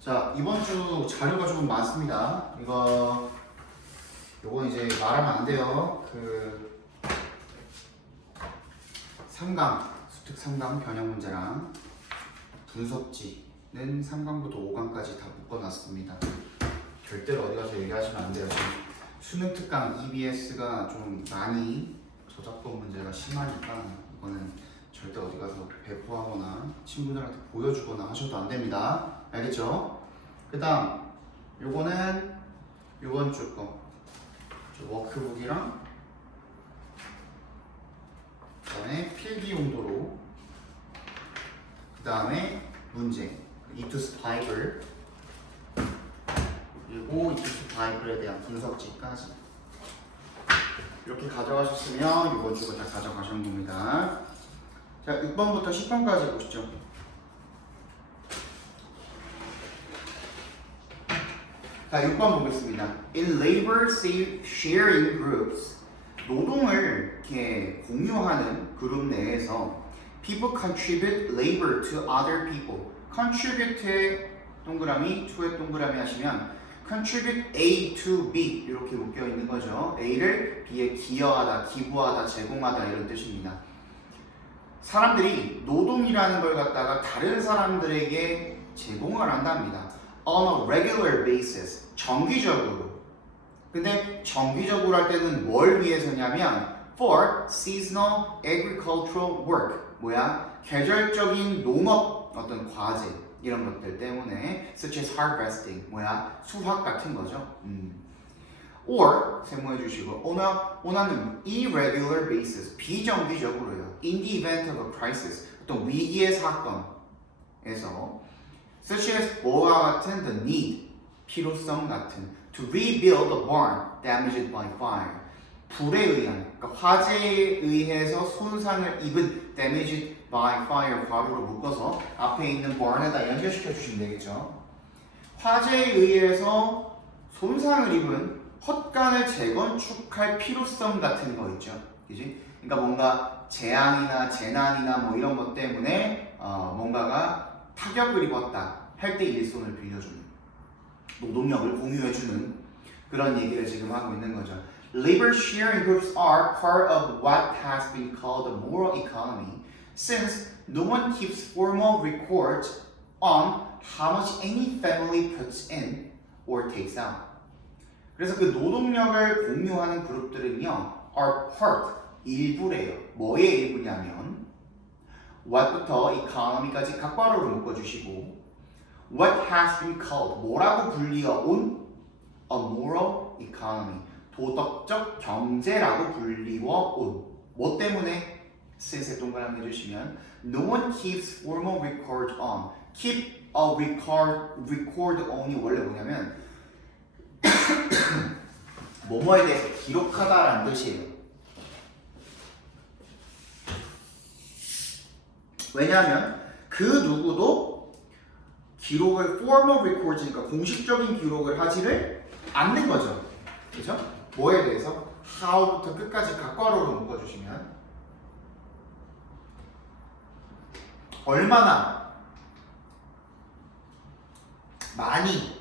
자, 이번 주 자료가 조금 많습니다. 요건 이제 말하면 안 돼요. 3강, 수특 3강 변형 문제랑 분석지는 3강부터 5강까지 다 묶어놨습니다. 절대로 어디 가서 얘기하시면 안 돼요. 수능 특강 EBS가 좀 많이 저작권 문제가 심하니까 이거는 절대 어디 가서 배포하거나 친구들한테 보여주거나 하셔도 안 됩니다. 알겠죠? 그 다음 요거는 요번 주 거 워크북이랑 그 다음에 필기 용도로 그 다음에 문제 이투스 바이블 그리고 이투스 바이블에 대한 분석지까지 이렇게 가져가셨으면 이번 주가 다 가져가신 겁니다. 자, 6번부터 10번까지 보시죠. 자, 6번 보겠습니다. In labor sharing groups, 노동을 이렇게 공유하는 그룹 내에서 people contribute labor to other people. contribute의 동그라미, to의 동그라미 하시면 contribute A to B 이렇게 묶여 있는 거죠. A를 B에 기여하다, 기부하다, 제공하다 이런 뜻입니다. 사람들이 노동이라는 걸 갖다가 다른 사람들에게 제공을 한답니다. On a regular basis, 정기적으로. 근데 정기적으로 할 때는 뭘 위해서냐면 for seasonal agricultural work, 계절적인 농업 어떤 과제 이런 것들 때문에 such as harvesting, 수확 같은 거죠. or 세모해 주시고 on an irregular basis, 비정기적으로요. in the event of a crisis, 어떤 위기의 사건에서 such as 뭐와 같은 the need, 필요성 같은 to rebuild a barn damaged by fire, 불에 의한, 그러니까 화재에 의해서 손상을 입은 damaged by fire 괄호로 묶어서 앞에 있는 barn에다 연결시켜 주시면 되겠죠. 화재에 의해서 손상을 입은 헛간을 재건축할 필요성 같은 거 있죠. 그지? 그러니까 뭔가 재앙이나 재난이나 뭐 이런 것 때문에 뭔가가 타격을 입었다 할 때 일손을 빌려주는 노동력을 공유해주는 그런 얘기를 지금 하고 있는 거죠. Labor sharing groups are part of what has been called the moral economy since no one keeps formal records on how much any family puts in or takes out. 그래서 그 노동력을 공유하는 그룹들은요 are part, 일부래요. 뭐의 일부냐면 what부터 economy까지 각괄호로 묶어주시고 what has been called, 뭐라고 불리어온 a moral economy, 도덕적 경제라고 불리워온 뭐 때문에 since 동그라미 해주시면 no one keeps formal record on, keep a record on이 원래 뭐냐면 뭐뭐에 대해서 기록하다라는 뜻이에요. 왜냐하면 그 누구도 기록을 formal records니까 공식적인 기록을 하지를 않는 거죠. 그죠? 뭐에 대해서? how부터 끝까지 각괄호로 묶어주시면 얼마나 많이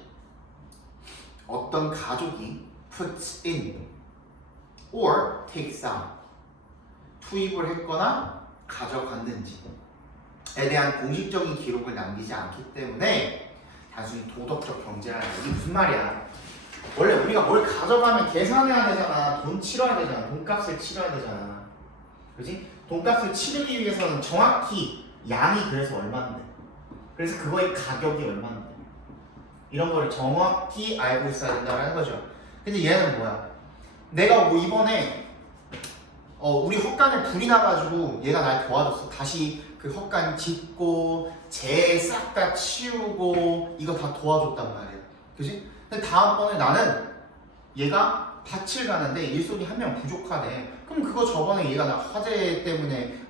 어떤 가족이 puts in or takes out, 투입을 했거나 가져갔는지에 대한 공식적인 기록을 남기지 않기 때문에 단순히 도덕적 경제라는 게 무슨 말이야? 원래 우리가 뭘 가져가면 계산해야 되잖아. 돈 치러야 되잖아. 돈값을 치러야 되잖아. 그렇지? 돈값을 치르기 위해서는 정확히 양이 그래서 얼마인데, 그래서 그거의 가격이 얼마인데, 이런 거를 정확히 알고 있어야 된다는 거죠. 근데 얘는 뭐야? 내가 뭐 이번에 우리 헛간에 불이 나가지고 얘가 날 도와줬어. 다시 그 헛간 짓고 재 싹 다 치우고 이거 다 도와줬단 말이야. 그지? 근데 다음번에 나는 얘가 밭을 가는데 일손이 한 명 부족하네. 그럼 그거 저번에 얘가 나 화재 때문에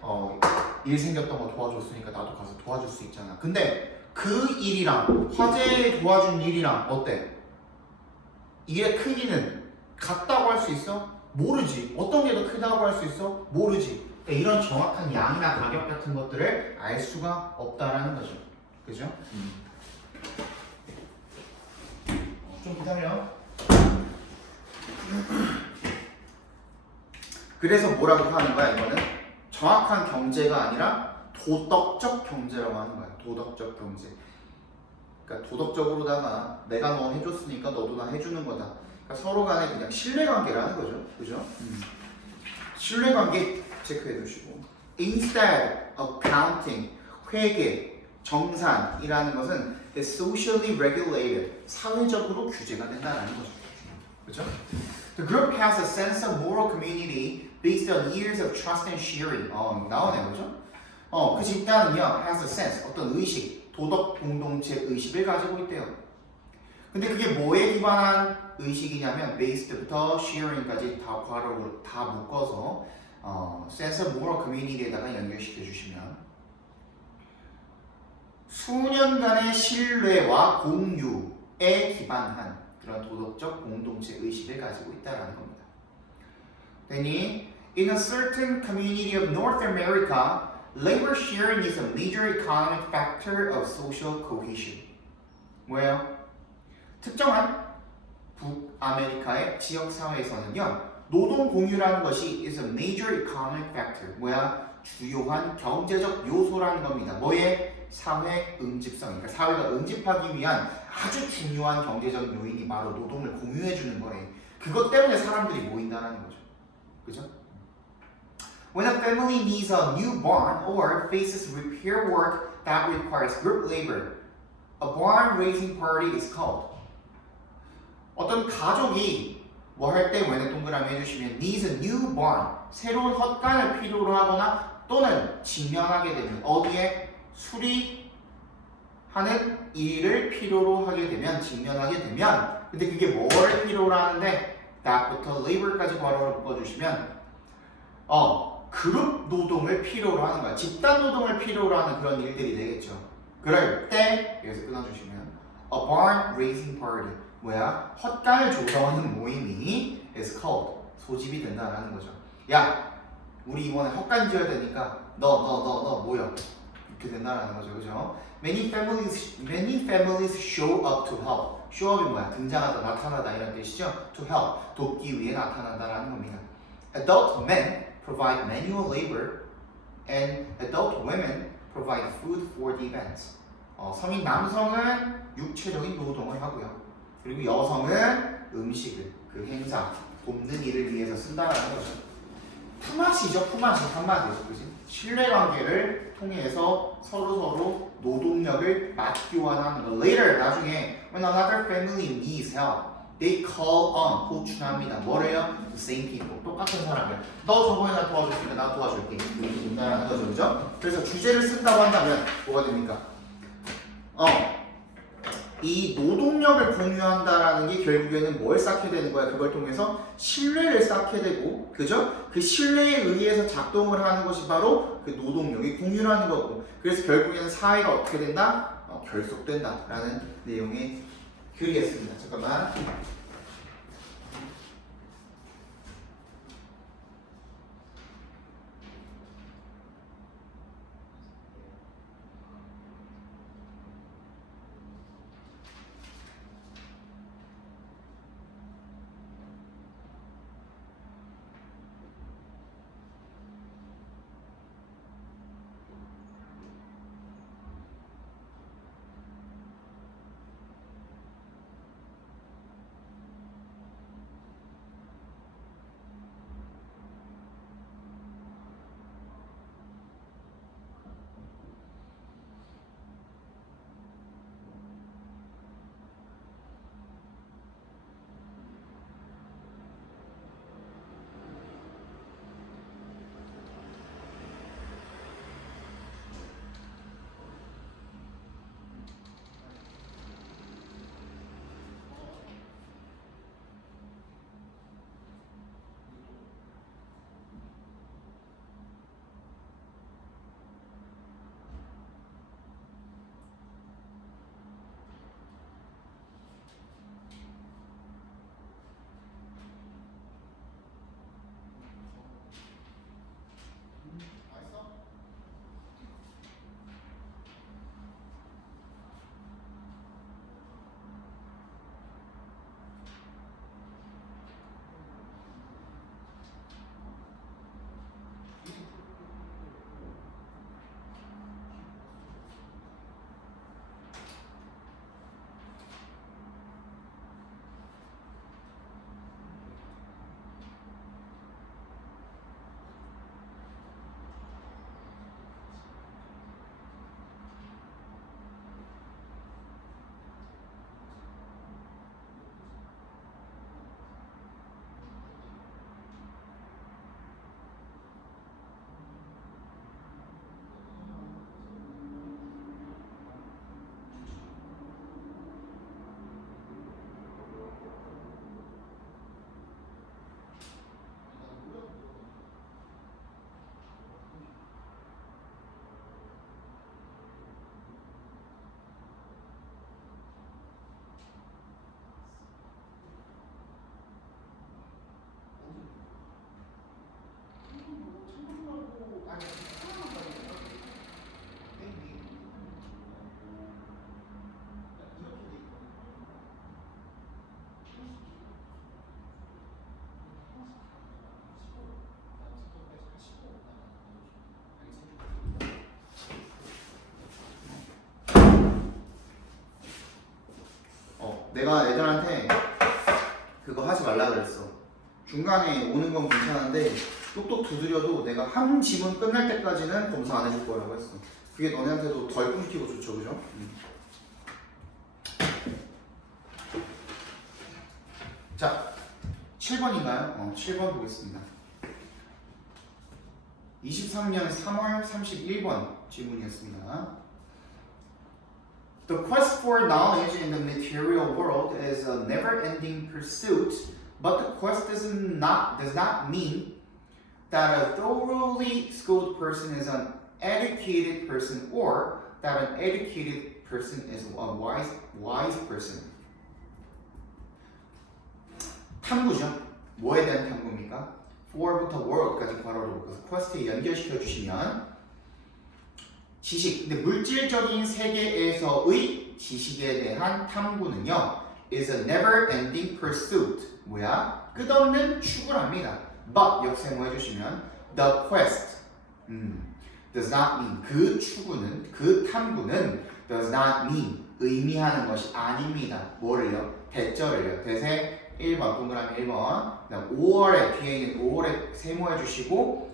일 생겼던 거 도와줬으니까 나도 가서 도와줄 수 있잖아. 근데 그 일이랑 화재 도와준 일이랑 어때? 일의 크기는 같다고 할 수 있어? 모르지. 어떤 게 더 크다고 할 수 있어? 모르지. 그러니까 이런 정확한 양이나 가격 같은 것들을 알 수가 없다라는 거죠. 그죠? 좀 기다려. 그래서 뭐라고 하는 거야 이거는? 정확한 경제가 아니라 도덕적 경제라고 하는 거야. 도덕적 경제. 그러니까 도덕적으로다가 내가 너 해줬으니까 너도 나 해주는 거다. 그러니까 서로 간에 그냥 신뢰관계라는 거죠. 그죠? 신뢰관계 체크해 두시고. Instead of counting, 회계, 정산이라는 것은 is socially regulated, 사회적으로 규제가 된다는 거죠. 그죠? The group has a sense of moral community based on years of trust and sharing. 나오네, 그죠? 그 집단은요, has a sense, 어떤 의식, 도덕 공동체 의식을 가지고 있대요. 근데 그게 뭐에 기반한 의식이냐면 based부터 sharing까지 다 괄호로 다 묶어서 sense of moral community에다가 연결시켜 주시면 수년간의 신뢰와 공유에 기반한 그런 도덕적 공동체 의식을 가지고 있다는 겁니다. Then, in a certain community of North America, labor sharing is a major economic factor of social cohesion. 뭐예요? 특정한 북아메리카의 지역 사회에서는요, 노동 공유라는 것이 is a major economic factor. 뭐야? 주요한 경제적 요소라는 겁니다. 뭐에? 사회 응집성. 그러니까 사회가 응집하기 위한 아주 중요한 경제적 요인이 바로 노동을 공유해 주는 거래. 그것 때문에 사람들이 모인다는 거죠. 그죠? When a family needs a new barn or faces repair work that requires group labor, a barn raising party is called. 어떤 가족이 뭐 할 때 when 동그라미 해주시면 needs a new barn, 새로운 헛간을 필요로 하거나 또는 직면하게 되면 어디에 수리하는 일을 필요로 하게 되면 직면하게 되면 근데 그게 뭐를 필요로 하는데 that부터 labor까지 괄호를 묶어주시면 그룹 노동을 필요로 하는 거야. 집단 노동을 필요로 하는 그런 일들이 되겠죠. 그럴 때 여기서 끊어주시면 a barn raising party 뭐야? 헛간을 조성하는 모임이 is called 소집이 된다라는 거죠. 야, 우리 이번에 헛간 지어야 되니까 너 모여 이렇게 된다라는 거죠, 그죠? Many families show up to help. show up이 뭐야? 등장하다, 나타나다 이런 뜻이죠. To help 돕기 위해 나타난다라는 겁니다. Adult men provide manual labor, and adult women provide food for the events. 성인 남성은 육체적인 노동을 하고요. 그리고 여성은 음식을, 그 행사, 돕는 일을 위해서 쓴다는 거죠. 품앗이죠, 품앗이 한마디로, 그지? 신뢰관계를 통해서 서로 노동력을 맞교환하는 거. Later, 나중에 when another family needs help, they call on, 호출합니다. 뭐래요? The same people, 똑같은 사람을. 너 저번에 나 도와줬으니까 나 도와줄게. 이렇게 된다는 거죠, 그죠? 그래서 주제를 쓴다고 한다면 뭐가 됩니까? 이 노동력을 공유한다라는 게 결국에는 뭘 쌓게 되는 거야? 그걸 통해서 신뢰를 쌓게 되고, 그죠? 그 신뢰에 의해서 작동을 하는 것이 바로 그 노동력이 공유라는 거고, 그래서 결국에는 사회가 어떻게 된다? 결속된다라는 내용의 글이었습니다. 잠깐만. 내가 애들한테 그거 하지 말라 그랬어. 중간에 오는 건 괜찮은데 똑똑 두드려도 내가 한 지문 끝날 때까지는 검사 안 해줄 거라고 했어. 그게 너네한테도 덜 끊기고 좋죠, 그죠? 자, 7번인가요? 7번 보겠습니다. 23년 3월 31번 질문이었습니다. The quest for knowledge in the material world is a never-ending pursuit, but the quest does not mean that a thoroughly skilled person is an educated person or that an educated person is a wise person. 탐구죠. 뭐에 대한 탐구입니까? for부터 world까지 괄호를 묶어서 quest에 연결시켜 주시면 지식, 근데 물질적인 세계에서의 지식에 대한 탐구는요 is a never-ending pursuit. 뭐야? 끝없는 추구랍니다. But 역세모 해주시면 the quest does not mean 그 추구는 그 탐구는 does not mean 의미하는 것이 아닙니다. 뭐를요? 대절을요. 대세 1번 동그라미 1번 그다음 5월에 뒤에 있는 5월에 세모해 주시고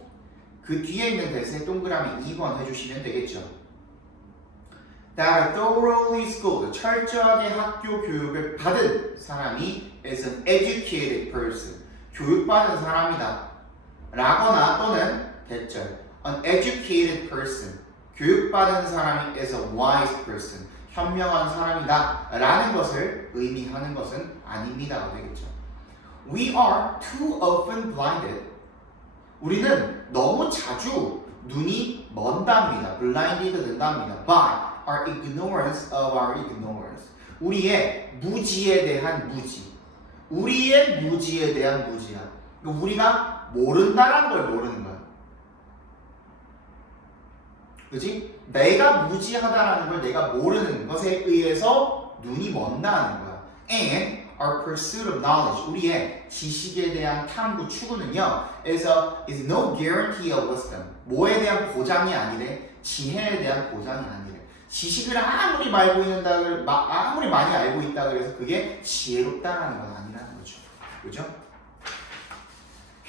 그 뒤에 있는 대세 동그라미 2번 해주시면 되겠죠. That a thoroughly schooled 철저하게 학교 교육을 받은 사람이 is an educated person. 교육받은 사람이다. 라거나 또는 대절 an educated person. 교육받은 사람이 is a wise person. 현명한 사람이다. 라는 것을 의미하는 것은 아닙니다. 되겠죠. We are too often blinded. 우리는 너무 자주 눈이 먼답니다. blinded 된답니다. by our ignorance of our ignorance. 우리의 무지에 대한 무지. 우리의 무지에 대한 무지야. 그러니까 우리가 모른다라는 걸 모르는 거야. 그지? 내가 무지하다라는 걸 내가 모르는 것에 의해서 눈이 먼다는 거야. And our pursuit of knowledge, 우리의 지식에 대한 탐구 추구는요, is no guarantee of wisdom. 뭐에 대한 보장이 아니래, 지혜에 대한 보장이 아니래. 지식을 아무리 아무리 많이 알고 있다 그래서 그게 지혜롭다라는 건 아니라는 거죠. 그죠?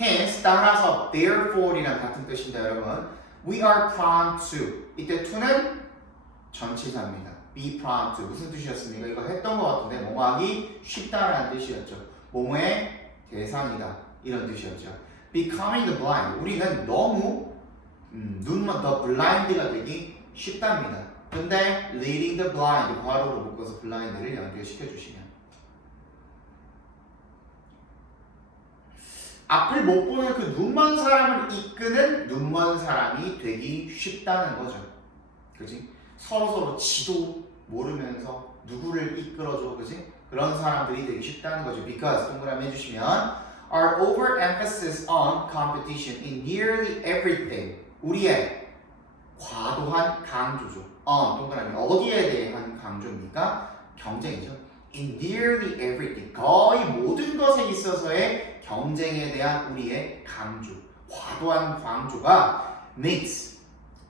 Hence, 따라서, therefore이랑 같은 뜻인데 여러분, we are prone to. 이때 to는 전치사입니다. be prone to. 무슨 뜻이었습니까? 이거 했던 것 같은데 뭐뭐 하기 쉽다라는 뜻이었죠. 뭐뭐의 대상이다. 이런 뜻이었죠. Becoming the blind. 우리는 너무 the blind가 되기 쉽답니다. 근데 leading the blind 괄호로 묶어서 blind를 연결시켜 주시면 앞을 못 보는 그 눈먼 사람을 이끄는 눈먼 사람이 되기 쉽다는 거죠. 그지? 서로 지도 모르면서 누구를 이끌어줘, 그지? 그런 사람들이 되기 쉽다는 거죠. Because 동그라미 해주시면 our overemphasis on competition in nearly everything. 우리의 과도한 강조죠. 동그라미 어디에 대한 강조입니까? 경쟁이죠. In nearly everything. 거의 모든 것에 있어서의 경쟁에 대한 우리의 강조. 과도한 강조가 makes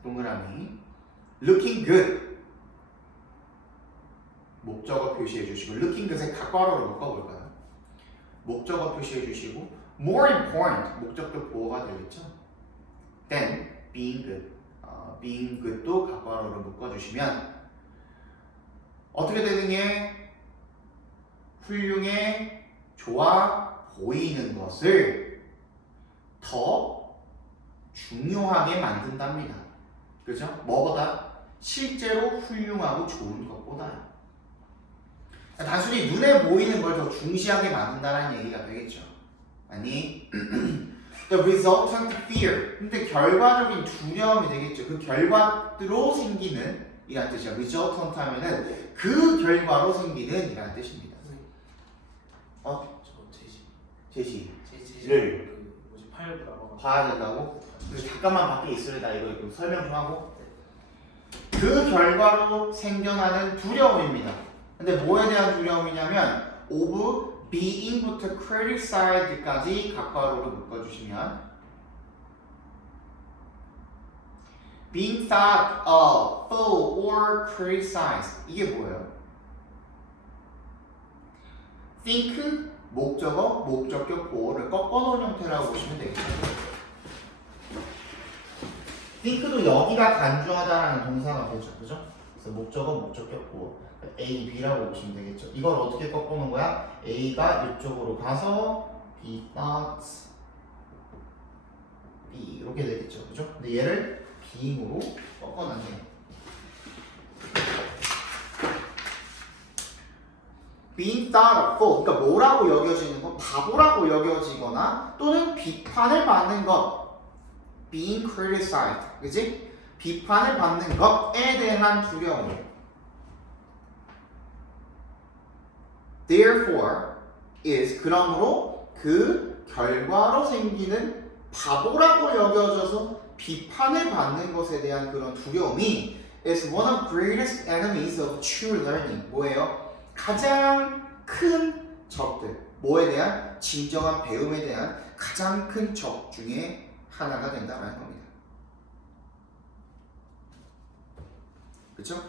동그라미 looking good. 목적어 표시해 주시고 looking good의 각괄호로 묶어볼까요? 목적어 표시해 주시고 more important 목적도 보호가 되겠죠. Then being good. being good도 각괄호로 묶어주시면 어떻게 되는 게 훌륭해 좋아 보이는 것을 더 중요하게 만든답니다. 그죠? 뭐보다? 실제로 훌륭하고 좋은 것보다. 단순히 눈에 보이는 걸 더 중시하게 만든다는 얘기가 되겠죠. 아니 The resultant fear. 근데 결과적인 두려움이 되겠죠. 그 결과로 생기는 이란 뜻이야. resultant 하면은 그 결과로 생기는 이란 뜻입니다. 저 제시를 그 뭐지 파일을 봐야 된다고? 잠깐만 밖에 있으래. 나 이거 설명 좀 하고. 그 결과로 생겨나는 두려움입니다. 근데 뭐에 대한 두려움이냐면 of being부터 criticized까지 각괄호로 묶어주시면 being thought of, full, or criticized 이게 뭐예요? think 목적어, 목적격 보호를 꺾어놓은 형태라고 보시면 되겠죠. think도 여기가 간주하다라는 동사가 되죠, 그죠? 그래서 목적어, 목적격 보호 A, B라고 보시면 되겠죠. 이걸 어떻게 꺾어놓은 거야? A가 이쪽으로 가서 B thoughts B 이렇게 되겠죠, 그죠? 근데 얘를 being으로 꺾어놨네요. being thought of fool, 그러니까 뭐라고 여겨지는 건 바보라고 여겨지거나 또는 비판을 받는 것, being criticized, 그지? 비판을 받는 것에 대한 두려움. Therefore is 그러므로 그 결과로 생기는 바보라고 여겨져서 비판을 받는 것에 대한 그런 두려움이 is one of the greatest enemies of true learning. 뭐예요? 가장 큰 적들, 뭐에 대한? 진정한 배움에 대한 가장 큰 적 중에 하나가 된다는 겁니다. 그렇죠?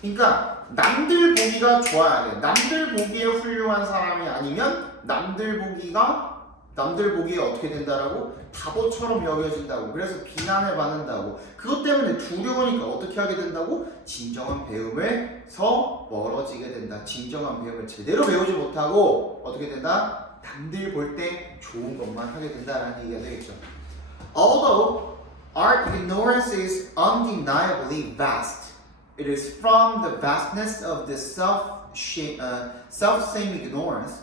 그러니까 남들 보기가 좋아야 돼. 남들 보기에 훌륭한 사람이 아니면 남들 보기에 어떻게 된다라고? 바보처럼 여겨진다고. 그래서 비난을 받는다고. 그것 때문에 두려우니까 어떻게 하게 된다고? 진정한 배움에서 멀어지게 된다. 진정한 배움을 제대로 배우지 못하고 어떻게 된다? 남들 볼 때 좋은 것만 하게 된다라는 얘기가 되겠죠. Although our ignorance is undeniably vast, it is from the vastness of this self-same ignorance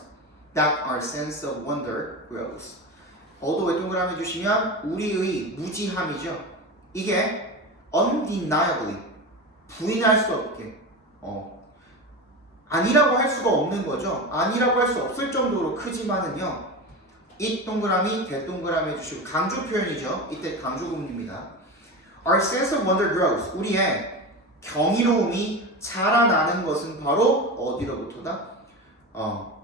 that our sense of wonder grows. although 동그라미 주시면 우리의 무지함이죠. 이게 undeniably 부인할 수 없게 아니라고 할 수가 없는 거죠. 아니라고 할 수 없을 정도로 크지만은요. 이 동그라미 대동그라미 해주시고 강조 표현이죠. 이때 강조 구문입니다. Our sense of wonder grows. 우리의 경이로움이 자라나는 것은 바로 어디로부터다?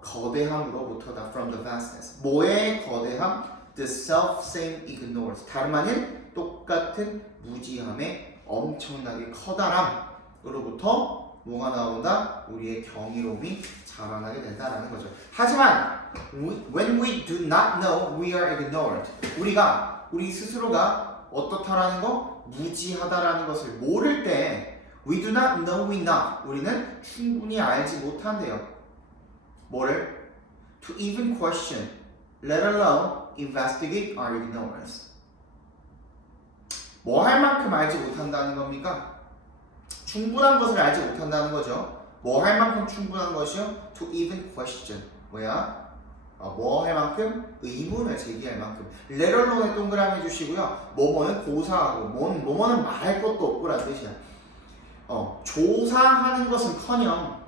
거대함으로부터다. From the vastness. 뭐의 거대함? The self-same ignorance. 다름 아닌 똑같은 무지함의 엄청나게 커다람으로부터 뭐가 나온다? 우리의 경이로움이 자라나게 된다는 거죠. 하지만 when we do not know we are ignorant. 우리 스스로가 어떻다라는 거? 무지하다라는 것을 모를 때 we do not know we not. 우리는 충분히 알지 못한대요. 뭐를? To even question, let alone investigate our ignorance. 뭐 할 만큼 알지 못한다는 겁니까? 충분한 것을 알지 못한다는 거죠. 뭐 할 만큼 충분한 것이요? To even question. 뭐야? 뭐 할 만큼? 의문을 제기할 만큼. let alone에 동그라미 주시고요. 뭐뭐는 고사하고 뭐뭐는 말할 것도 없고라는 뜻이야. 조사하는 것은커녕,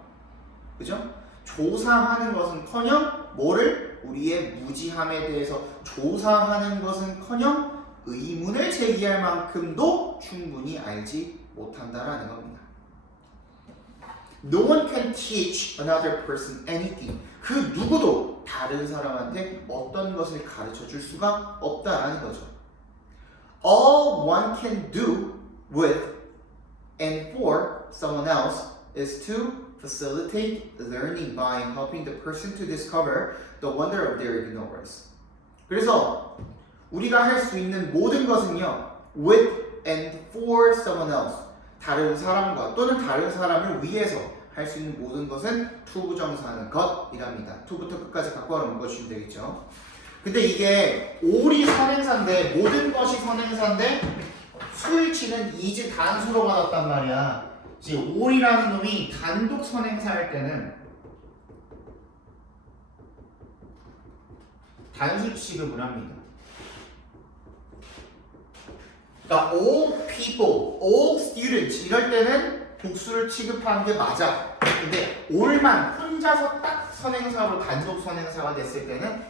그죠? 조사하는 것은커녕 뭐를? 우리의 무지함에 대해서 조사하는 것은커녕 의문을 제기할 만큼도 충분히 알지 못한다라는 겁니다. No one can teach another person anything. 그 누구도 다른 사람한테 어떤 것을 가르쳐 줄 수가 없다라는 거죠. All one can do with and for someone else is to facilitate learning by helping the person to discover the wonder of their ignorance. 그래서 우리가 할 수 있는 모든 것은요, with and for someone else. 다른 사람과 또는 다른 사람을 위해서 할 수 있는 모든 것은 to 부정사하는 것이랍니다. to부터 끝까지 갖고 와서 묶어주시면 되겠죠. 근데 이게 all이 선행사인데 모든 것이 선행사인데 수일치는 is 단수로 받았단 말이야. 이제 all이라는 놈이 단독 선행사 할 때는 단수 취급을 합니다. 그러니까 all people, all students 이럴 때는 복수를 취급하는 게 맞아. 근데 all만 혼자서 딱 선행사로 단독 선행사가 됐을 때는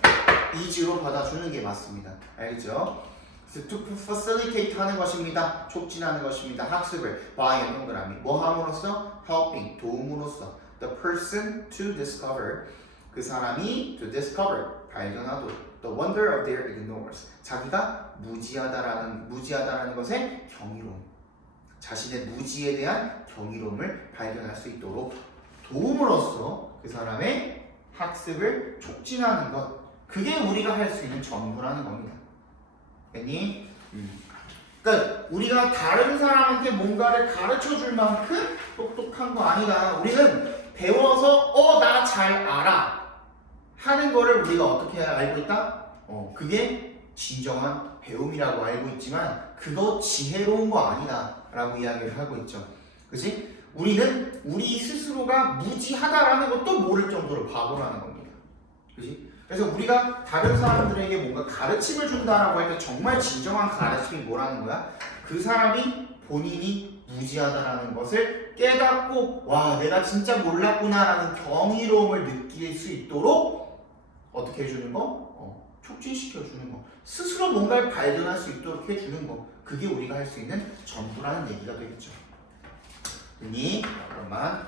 is로 받아주는 게 맞습니다. 알겠죠? 그래서 to facilitate 하는 것입니다. 촉진하는 것입니다. 학습을 by 동그라미 뭐 함으로써? helping 도움으로써 the person to discover 그 사람이 to discover 발견하도록 the wonder of their ignorance 자기가 무지하다라는 것의 경이로움 자신의 무지에 대한 경이로움을 발견할 수 있도록 도움으로써 그 사람의 학습을 촉진하는 것. 그게 우리가 할 수 있는 전부라는 겁니다. 됐니? 그러니까 우리가 다른 사람한테 뭔가를 가르쳐 줄 만큼 똑똑한 거 아니다. 우리는 배워서 나 잘 알아 하는 거를 우리가 어떻게 알고 있다? 그게 진정한 배움이라고 알고 있지만 그거 지혜로운 거 아니다 라고 이야기를 하고 있죠. 그치? 우리는 우리 스스로가 무지하다라는 것도 모를 정도로 바보라는 겁니다. 그치? 그래서 우리가 다른 사람들에게 뭔가 가르침을 준다라고 할 때 정말 진정한 가르침이 뭐라는 거야? 그 사람이 본인이 무지하다라는 것을 깨닫고 와 내가 진짜 몰랐구나라는 경이로움을 느낄 수 있도록 어떻게 해주는 거? 촉진시켜주는 거. 스스로 뭔가를 발견할 수 있도록 해주는 거. 그게 우리가 할 수 있는 전부라는 얘기가 되겠죠. 됐니? 그러면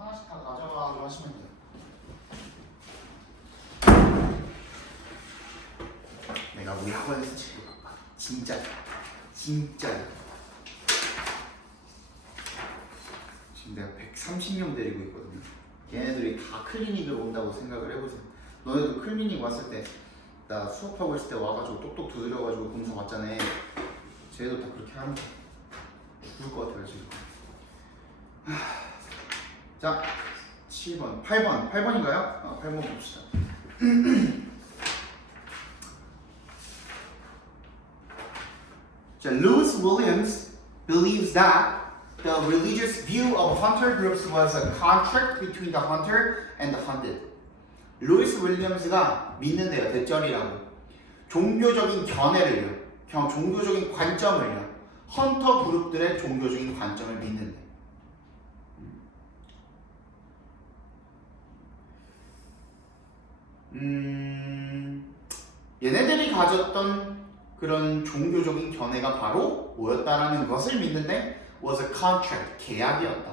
하나씩 다 가져가기로 하시면 돼요. 내가 우리 학원에서 제일 바빠. 진짜. 지금 내가 130명 데리고 있거든요. 얘네들이 다 클리닉을 온다고 생각을 해보세요. 너네도 클리닉 왔을 때 나 수업하고 있을 때 와가지고 똑똑 두드려가지고 검사 왔잖아. 쟤도 다 그렇게 하는 거야. 죽을 것 같아요 지금. 자 7번 8번인가요? 8번 봅시다. 자, Lewis Williams believes that the religious view of hunter groups was a contract between the hunter and the hunted. 루이스 윌리엄스가 믿는데요, 대절이라고. 종교적인 견해를요, 종교적인 관점을요, 헌터 그룹들의 종교적인 관점을 믿는데. 얘네들이 가졌던 그런 종교적인 견해가 바로 뭐였다라는 것을 믿는데 was a contract, 계약이었다.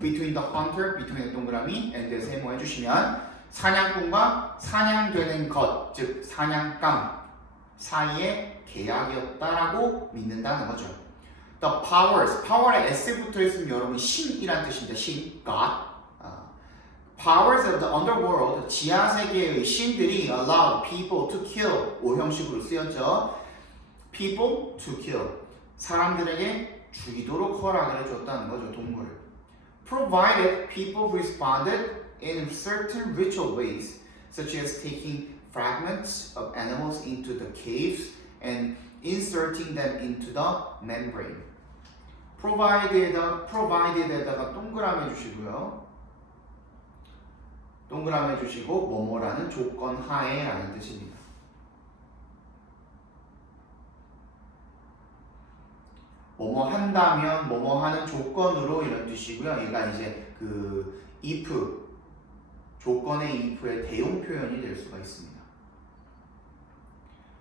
between the hunter, between 동그라미, and 세모해 주시면 사냥꾼과 사냥되는 것, 즉 사냥감 사이의 계약이었다라고 믿는다는 거죠. The powers, power에 S 붙어 있으면 여러분 신이란 뜻입니다. 신, God. Powers of the underworld, 지하 세계의 신들이 allowed people to kill, 오형식으로 쓰였죠. People to kill, 사람들에게 죽이도록 허락을 해줬다는 거죠, 동물을. Provided people responded in certain ritual ways, such as taking fragments of animals into the caves and inserting them into the membrane. provided에다가 동그라미 해주시고요. 동그라미 해주시고 뭐뭐라는 조건 하에라는 뜻입니다. 뭐뭐 한다면 뭐뭐 하는 조건으로 이런 뜻이고요. 얘가 이제 그 if 조건의 if의 대용 표현이 될 수가 있습니다.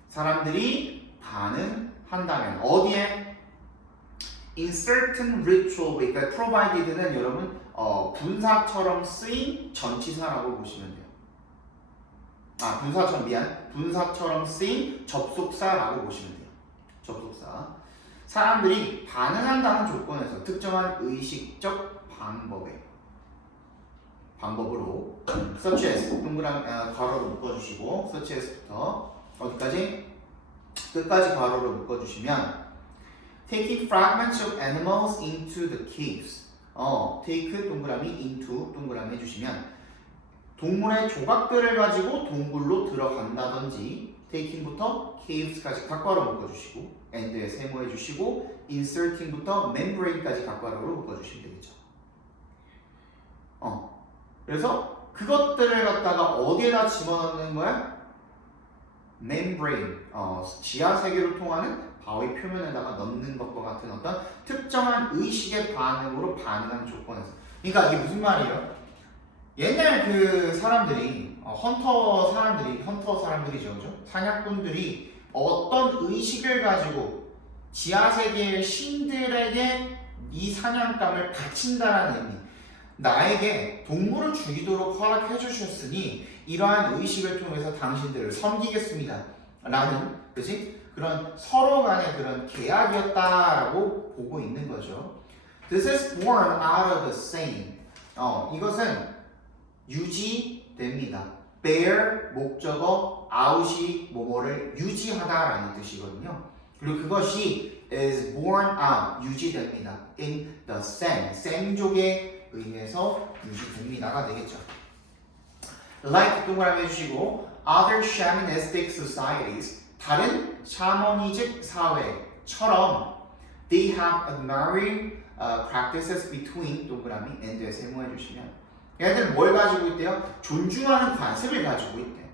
사람들이 반응한다면 어디에? In certain ritual, 그러니까 provided는 여러분 분사처럼 쓰인 전치사라고 보시면 돼요. 분사처럼 쓰인 접속사라고 보시면 돼요. 접속사. 사람들이 반응한다는 조건에서 특정한 의식적 방법으로 such as 동그라미 괄호로 묶어주시고 such as부터 어디까지? 끝까지 괄호로 묶어주시면 taking fragments of animals into the caves take 동그라미 into 동그라미 해주시면 동물의 조각들을 가지고 동굴로 들어간다든지 taking부터 caves까지 각괄호 묶어주시고 and에 세모해주시고 inserting부터 membrane까지 각괄호로 묶어주시면 되겠죠. 그래서 그것들을 갖다가 어디에다 집어넣는 거야? membrane, 지하 세계로 통하는 바위 표면에다가 넣는 것과 같은 어떤 특정한 의식의 반응으로 반응하는 조건에서. 그러니까 이게 무슨 말이에요? 옛날 그 사람들이 헌터 사람들이죠, 그죠? 사냥꾼들이 어떤 의식을 가지고 지하 세계의 신들에게 이 사냥감을 바친다라는 의미. 나에게 동물을 죽이도록 허락해 주셨으니 이러한 의식을 통해서 당신들을 섬기겠습니다. 라는, 그치? 그런 서로 간의 그런 계약이었다라고 보고 있는 거죠. This is born out of the same. 이것은 유지됩니다. bear 목적어 out이 뭐뭐를 유지하다라는 뜻이거든요. 그리고 그것이 is born out 유지됩니다. in the same 생족에 의해서 유지됩니다가 되겠죠. Like 동그라미 해주시고 other shamanistic societies 다른 샤머니즘 사회처럼 they have admiring practices between 동그라미 and에 세모해 주시면 얘들 뭘 가지고 있대요? 존중하는 관습을 가지고 있대요.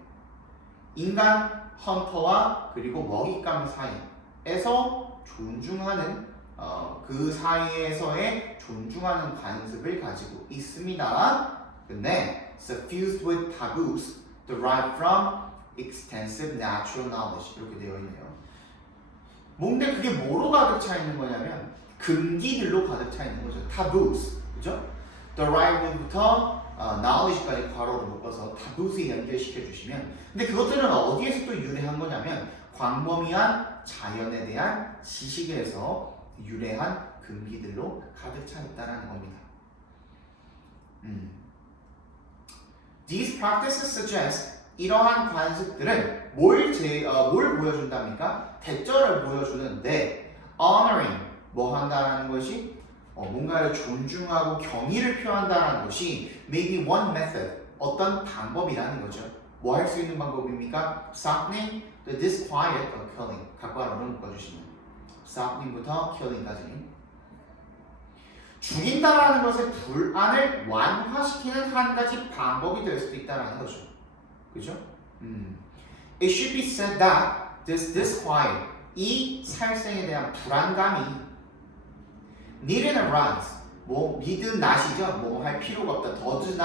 인간 헌터와 그리고 먹잇감 사이에서 존중하는 그 사이에서의 존중하는 관습을 가지고 있습니다. 근데 suffused with taboos derived from extensive natural knowledge 이렇게 되어 있네요. 뭔데 그게 뭐로 가득 차 있는 거냐면 금기들로 가득 차 있는 거죠. taboos, 그죠? derived부터 knowledge까지 괄호로 묶어서 taboos에 연결시켜 주시면, 근데 그것들은 어디에서 또 유래한 거냐면 광범위한 자연에 대한 지식에서 유래한 금기들로 가득 차 있다는 겁니다. These practices suggest 이러한 관습들은 뭘 보여준답니까? 대절을 보여주는데 honoring 뭐 한다라는 것이 뭔가를 존중하고 경의를 표한다라는 것이 maybe one method 어떤 방법이라는 거죠. 뭐 할 수 있는 방법입니까? Softening the disquiet of killing 각괄호를 묶어주시면 softening부터 killing까지 죽인다라는 것의 불안을 완화시키는 한 가지 방법이 될 수도 있다는 거죠. 그죠? It should be said that this disquiet 이 살생에 대한 불안감이 needn't arise 뭐 need not이죠. 뭐 할 필요가 없다. does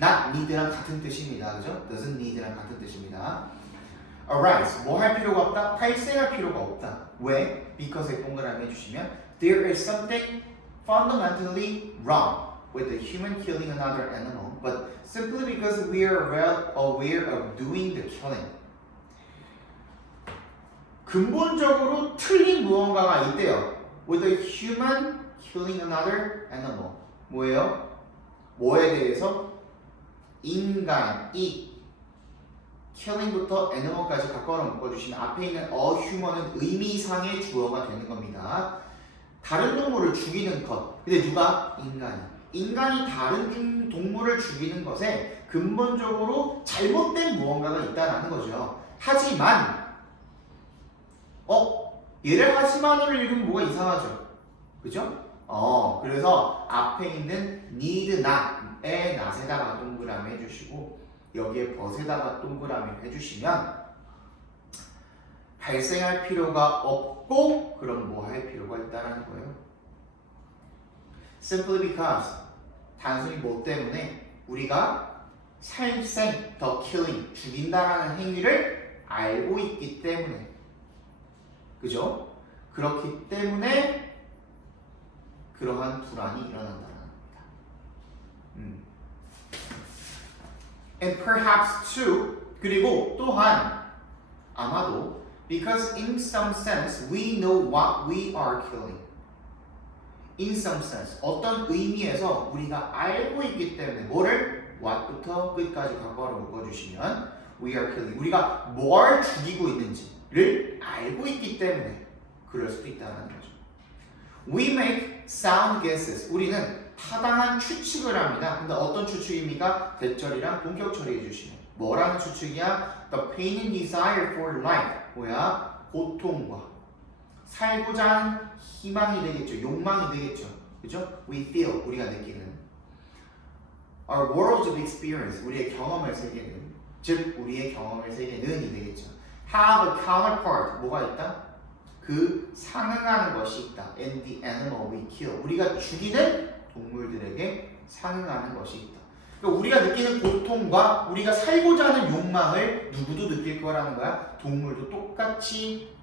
not need랑 같은 뜻입니다. 그죠? doesn't need랑 같은 뜻입니다. arise 뭐 할 필요가 없다. 발생할 필요가 없다. 왜? Because에 동그라미 해주시면 there is something fundamentally wrong with the human killing another animal, but simply because we are well aware of doing the killing. 근본적으로 틀린 무언가가 있대요. With a human killing another animal. 뭐예요? 뭐에 대해서? 인간이 killing부터 animal까지 각각으로 묶어주시면 앞에 있는 a human은 의미상의 주어가 되는 겁니다. 다른 동물을 죽이는 것. 근데 누가? 인간이. 인간이 다른 동물을 죽이는 것에 근본적으로 잘못된 무언가가 있다는 거죠. 하지만 얘를 하지만으로 읽으면 뭐가 이상하죠? 그죠? 그래서 앞에 있는 need not의 not에다가 동그라미 해주시고 여기에 but에다가 동그라미 해주시면 발생할 필요가 없고 그럼 뭐 할 필요가 있다라는 거예요. Simply because 단순히 뭐 때문에 우리가 살생, the killing, 죽인다라는 행위를 알고 있기 때문에 그죠? 그렇기 때문에 그러한 불안이 일어난다는 겁니다. And perhaps too 그리고 또한 아마도 because in some sense we know what we are killing. In some sense 어떤 의미에서 우리가 알고 있기 때문에 뭐를 what부터 끝까지 갖고 묶어주시면 we are killing 우리가 뭘 죽이고 있는지를 알고 있기 때문에 그럴 수도 있다는 거죠. We make sound guesses 우리는 타당한 추측을 합니다. 근데 어떤 추측입니까? 대절이랑 본격 처리해 주시면 뭐라는 추측이야? The pain and desire for life 뭐야? 고통과 살고자 하는 희망이 되겠죠. 욕망이 되겠죠. 그죠? We feel 우리가 느끼는 Our world of experience 우리의 경험의 세계는 즉 우리의 경험의 세계는이 되겠죠. Have a counterpart 뭐가 있다? 그 상응하는 것이 있다. In the animal we kill 우리가 죽이는 동물들에게 상응하는 것이 있다. 그러니까 우리가 느끼는 고통과 우리가 살고자 하는 욕망을 누구도 느낄 거라는 거야. 동물도 똑같이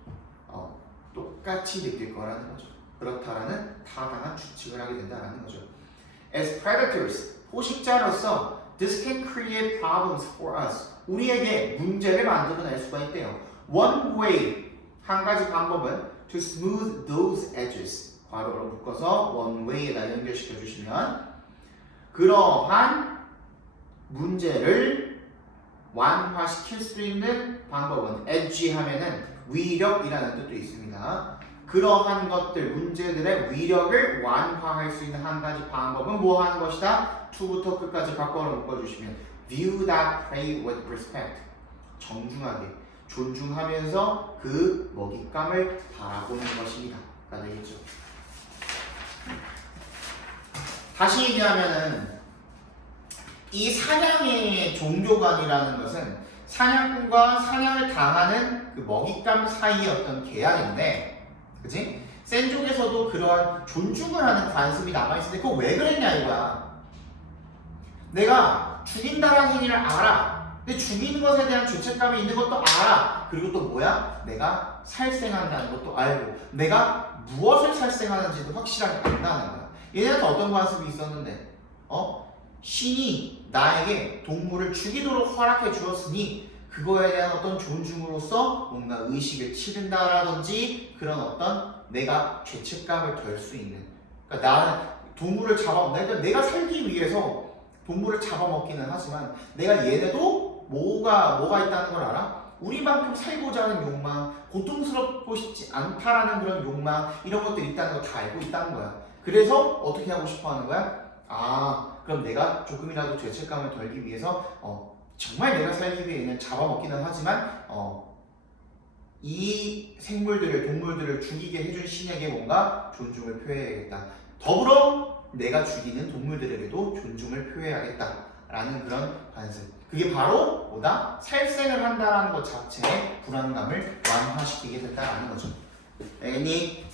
느낄 거라는 거죠. 그렇다라는 타당한 추측을 하게 된다는 거죠. As predators, 포식자로서 this can create problems for us. 우리에게 문제를 만들어낼 수가 있대요. One way, 한 가지 방법은 to smooth those edges. 괄호로 묶어서 one way에다 연결시켜 주시면 그러한 문제를 완화시킬 수 있는 방법은 edge 하면은 위력이라는 뜻도 있습니다. 그러한 것들, 문제들의 위력을 완화할 수 있는 한 가지 방법은 뭐 하는 것이다? to부터 끝까지 바꿔서 묶어주시면 view that prey with respect. 정중하게, 존중하면서 그 먹잇감을 바라보는 것입니다. 가 되겠죠. 다시 얘기하면은 이 사냥의 종교관이라는 것은 사냥꾼과 사냥을 당하는 그 먹잇감 사이의 어떤 계약인데, 그치? 센족에서도 그러한 존중을 하는 관습이 남아있는데 그거 왜 그랬냐 이거야. 내가 죽인다라는 행위를 알아. 근데 죽이는 것에 대한 죄책감이 있는 것도 알아. 그리고 또 뭐야? 내가 살생한다는 것도 알고 내가 무엇을 살생하는지도 확실하게 안다는 거야. 얘네한테 어떤 관습이 있었는데 신이 나에게 동물을 죽이도록 허락해 주었으니 그거에 대한 어떤 존중으로서 뭔가 의식을 치른다라든지 그런 어떤 내가 죄책감을 덜 수 있는 그러니까 나는 동물을 내가 살기 위해서 동물을 잡아먹기는 하지만 내가 얘네도 뭐가 있다는 걸 알아? 우리만큼 살고자 하는 욕망, 고통스럽고 싶지 않다라는 그런 욕망 이런 것들이 있다는 걸 다 알고 있다는 거야. 그래서 어떻게 하고 싶어 하는 거야? 그럼 내가 조금이라도 죄책감을 덜기 위해서 정말 내가 살기 위해 얘는 잡아먹기는 하지만 이 생물들을 동물들을 죽이게 해준 신에게 뭔가 존중을 표해야겠다. 더불어 내가 죽이는 동물들에게도 존중을 표해야겠다라는 그런 관습. 그게 바로 뭐다? 살생을 한다라는 것 자체의 불안감을 완화시키게 된다라는 거죠. 알겠니?